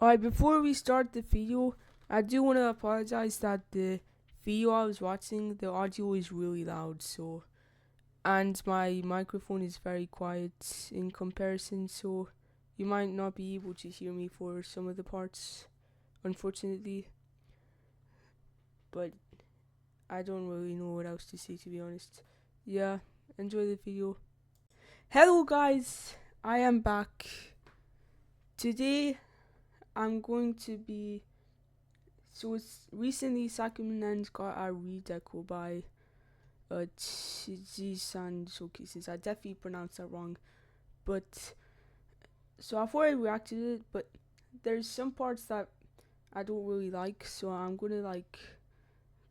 Alright, before we start the video, I do want to apologize that the video I was watching, the audio is really loud, and my microphone is very quiet in comparison, so you might not be able to hear me for some of the parts, unfortunately. But I don't really know what else to say, to be honest. Yeah, enjoy the video. Hello guys, I am back. Today I'm going to be it's recently Sakupen End got a redeco by Chiji-san Showcases. I definitely pronounced that wrong, but so I thought I reacted to it, but there's some parts that I don't really like, so I'm gonna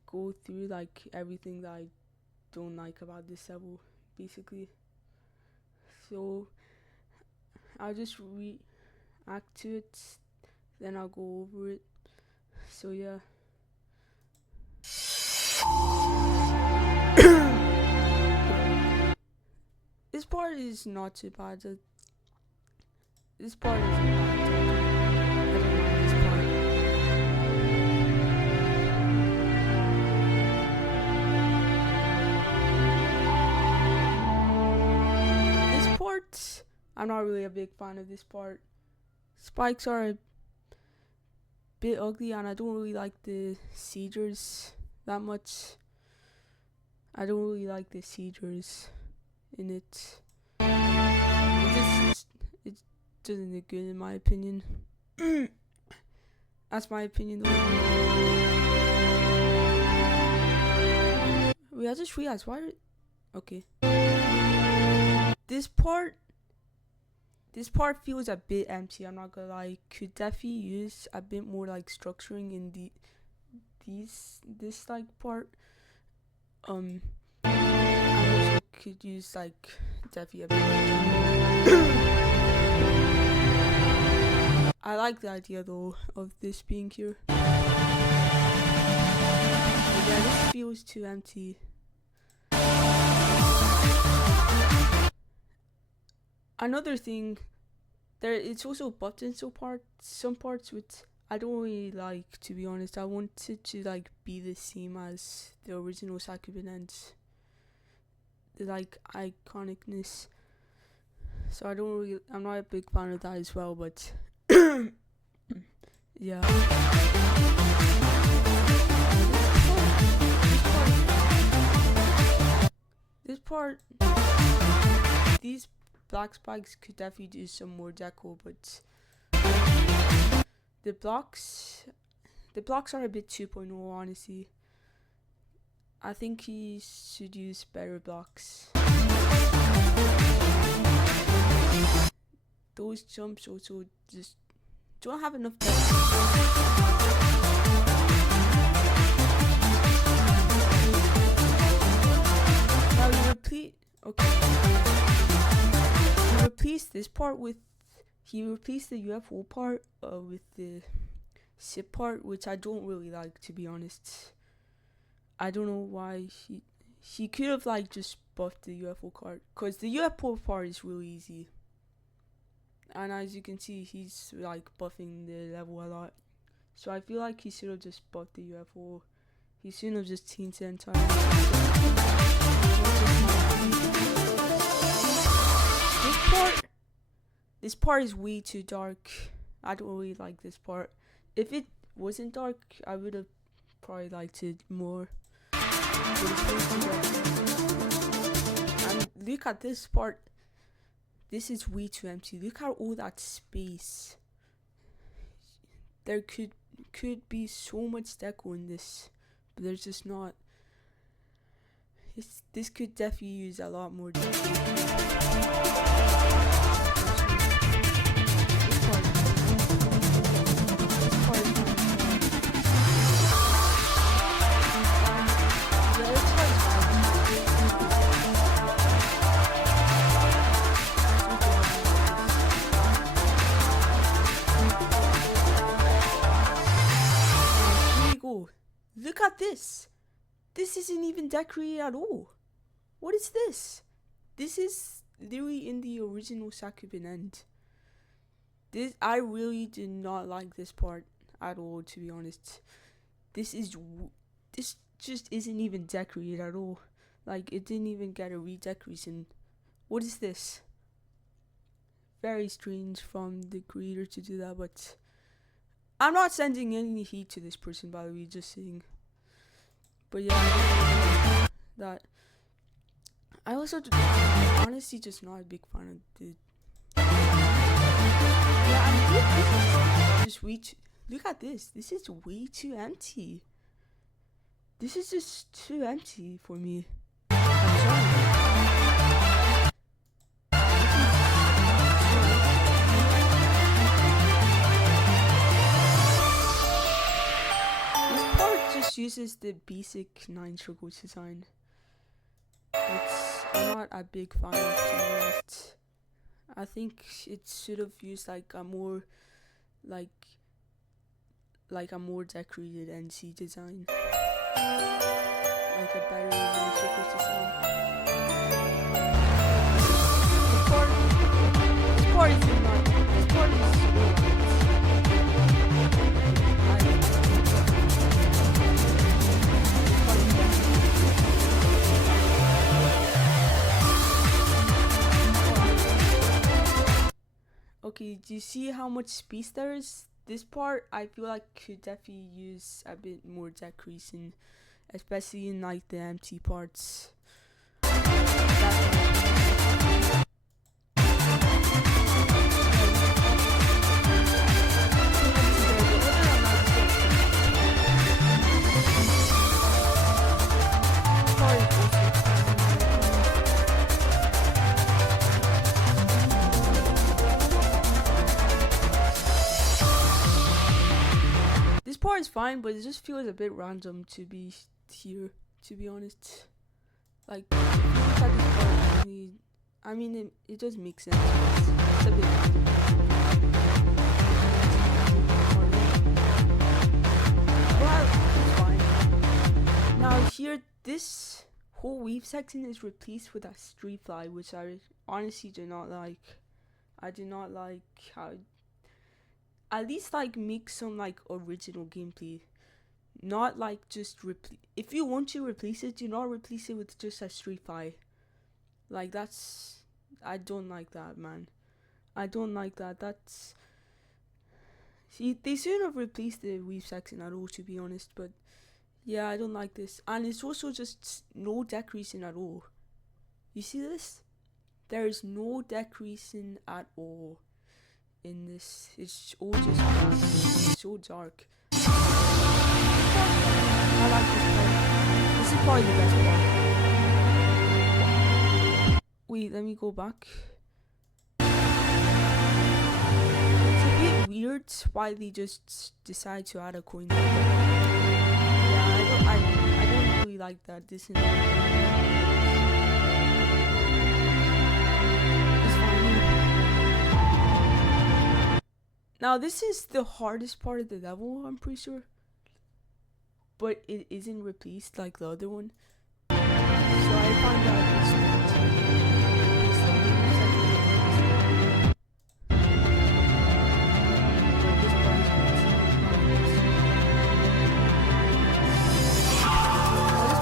go through everything that I don't like about this level, basically. So I'll just react to it, then I'll go over it. So yeah. This part is not too bad. This part is not too bad. I don't like this part. This part, I'm not really a big fan of this part. Spikes are a bit ugly, and I don't really like the siegers that much. I don't really like the siegers in it. It doesn't look good in my opinion. That's my opinion though. Wait, I just realized okay. This part feels a bit empty, I'm not gonna lie. Could definitely use a bit more structuring in this part. I also could use definitely a bit I like the idea though of this being here. But yeah, this feels too empty. Another thing, it's also buffed in some parts which I don't really like, to be honest. I want it to be the same as the original Sakupen End, the iconicness. So I'm not a big fan of that as well, but yeah. This part, these black spikes could definitely do some more deco, but the blocks are a bit 2.0, honestly. I think he should use better blocks. Those jumps also just don't have enough depth. Now you replace this part with, he replaced the UFO part with the ship part, which I don't really like, to be honest. I don't know why he could have just buffed the UFO part, because the UFO part is really easy. And as you can see, he's buffing the level a lot. So I feel like he should have just buffed the UFO. He shouldn't have just changed the entire This part is way too dark. I don't really like this part. If it wasn't dark, I would have probably liked it more. And look at this part. This is way too empty. Look at all that space. There could be so much deco in this, but there's just not. This could definitely use a lot more deco. Look at this. This isn't even decorated at all. What is this? This is literally in the original Sakupen End. I really did not like this part at all, to be honest. This just isn't even decorated at all. Like, it didn't even get a redecoration. What is this? Very strange from the creator to do that, but I'm not sending any heat to this person, by the way, just saying. But yeah, that. I also, I'm honestly just not a big fan of the. Yeah, I think this is just way too. Look at this. This is way too empty. This is just too empty for me. I'm sorry. This part just uses the basic 9 circles design. I'm not a big fan of, to be honest. I think it should have used like a more a more decorated NC design. Like a better circles design. This part is not. This part is okay, do you see how much space there is? This part, I feel like could definitely use a bit more decoration, especially in like the empty parts. This part is fine, but it just feels a bit random to be here, to be honest. Like, look at this part, I mean, it does make sense. It's a bit random. Well, it's fine. Now here, this whole weave section is replaced with a street fly, which I honestly do not like. I do not like how. At least like make some like original gameplay, not like just replace. If you want to replace it, do not replace it with just a street fly. Like that's, I don't like that, man. I don't like that. That's, see, they shouldn't have replaced the weave section at all, to be honest. But yeah, I don't like this, and it's also just no decoration at all. You see this? There is no decoration at all in this. It's all just black. It's so dark. I like this part. This is probably the best part. Wait, let me go back. It's a bit weird why they just decide to add a coin. Yeah, I don't really like that. This is now, this is the hardest part of the level, I'm pretty sure. But it isn't replaced like the other one. So I find that this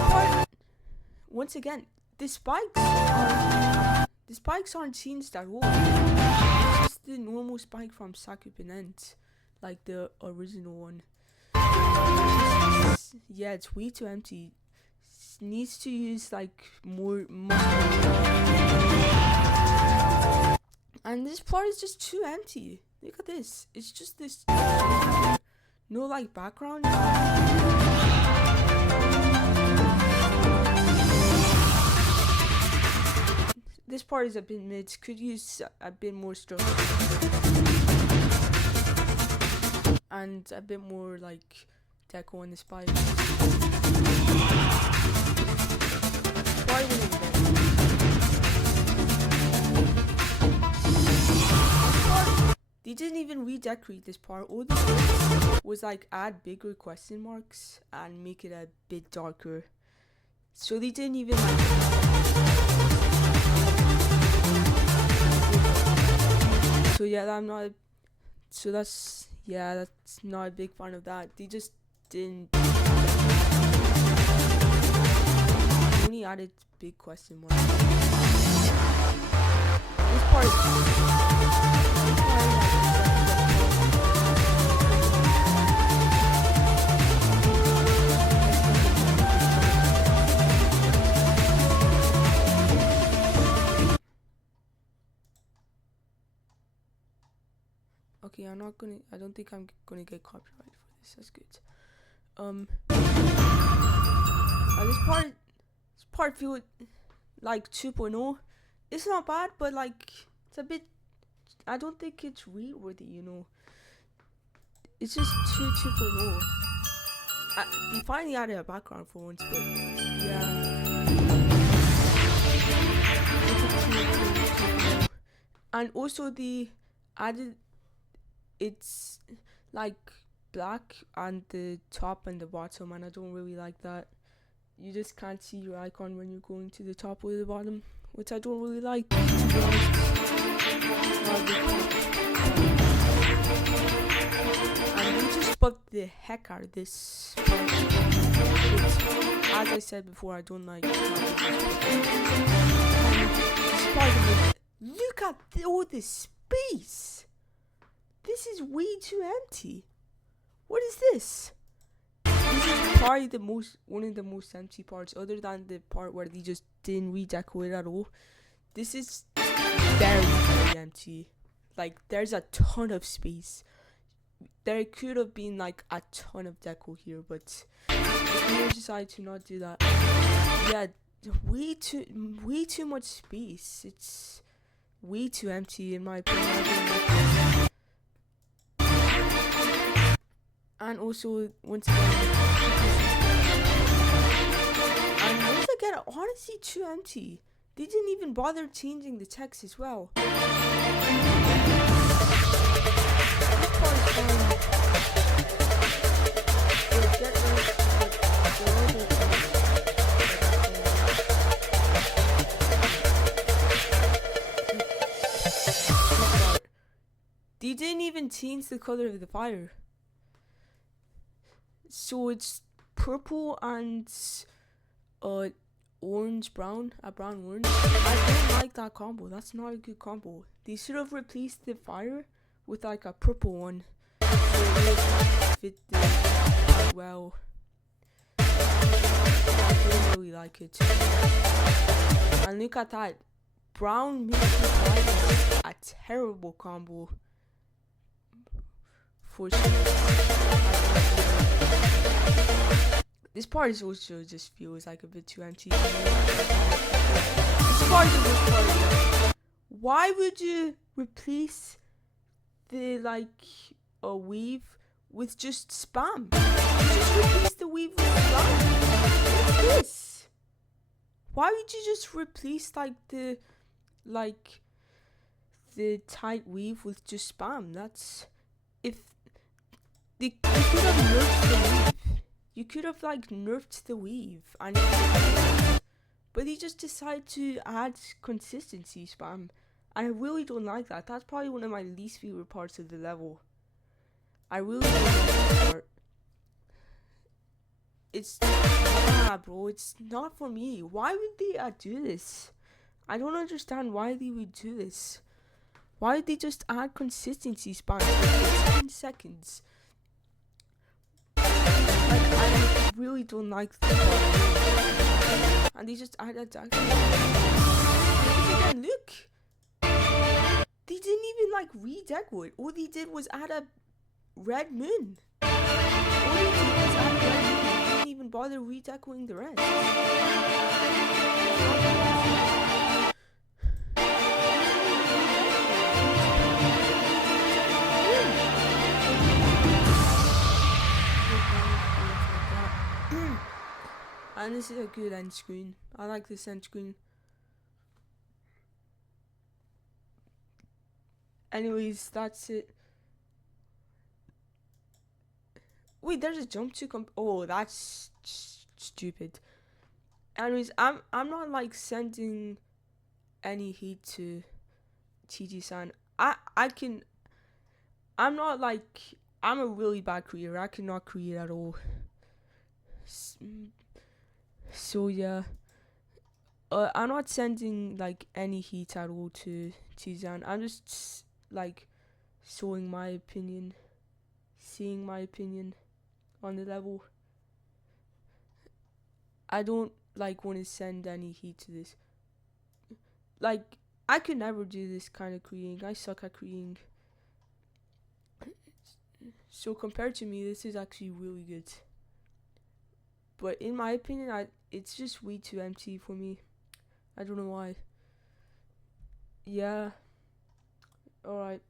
part, once again, the spikes aren't changed at all. It's just the normal spike from Sakupen End, like the original one. Yeah, it's way too empty. It needs to use like more. And this part is just too empty. Look at this. It's just this. No like background. This part is a bit mid. Could use a bit more structure and a bit more like deco on the spikes. They didn't even redecorate this part. All they did was like add bigger question marks and make it a bit darker. So they didn't even like. So yeah, I'm not So that's not a big fan of that. They just didn't only added big question mark. This part okay, I don't think I'm gonna get copyrighted for this. That's good. This part feel like 2.0. It's not bad, but like it's a bit. I don't think it's read-worthy, you know. It's just 2.0. We finally added a background for once, but yeah. And also the added, it's like black on the top and the bottom, and I don't really like that. You just can't see your icon when you're going to the top or the bottom, which I don't really like, to be honest. And we just put the heck out of this. As I said before, I don't like look at all this space. This is way too empty. What is this? This is probably one of the most empty parts, other than the part where they just didn't redecorate at all. This is very, very empty. Like, there's a ton of space. There could have been like a ton of deco here, but we decided to not do that. Yeah, way too much space. It's way too empty in my opinion. And also, once again, honestly, too empty. They didn't even bother changing the text as well. They didn't even change the color of the fire. So it's purple and orange brown, a brown orange. I don't like that combo. That's not a good combo. They should have replaced the fire with like a purple one, so it would fit the well. I don't really like it. And look at that, brown mixed with white, a terrible combo. For sure. This part is also just feels like a bit too empty. This part is the worst part. Why would you replace the a weave with just spam? You just replace the weave with spam. What's this? Why would you just replace the tight weave with just spam? That's if they could have nerfed the weave. You could have nerfed the weave, and but they just decide to add consistency spam. I really don't like that. That's probably one of my least favorite parts of the level. I really don't like that part. It's bro. It's not for me. Why would they do this? I don't understand why they would do this. Why would they just add consistency spam for 10 seconds? I really don't like the part. And they just added that. Again, look. They didn't even redecorate. All they did was add a red moon. All they did was add a red moon. They didn't even bother redecorating the rest. And this is a good end screen. I like this end screen. Anyways, that's it. Wait, there's a jump to oh, that's stupid. Anyways, I'm not sending any hate to TG-san. I'm not like, I'm a really bad creator. I cannot create at all. So yeah, I'm not sending like any heat at all to Tizan. I'm just like showing my opinion, seeing my opinion on the level. I don't like want to send any heat to this. Like, I could never do this kind of creating. I suck at creating. So compared to me, this is actually really good. But in my opinion, it's just way too empty for me. I don't know why. Yeah. Alright.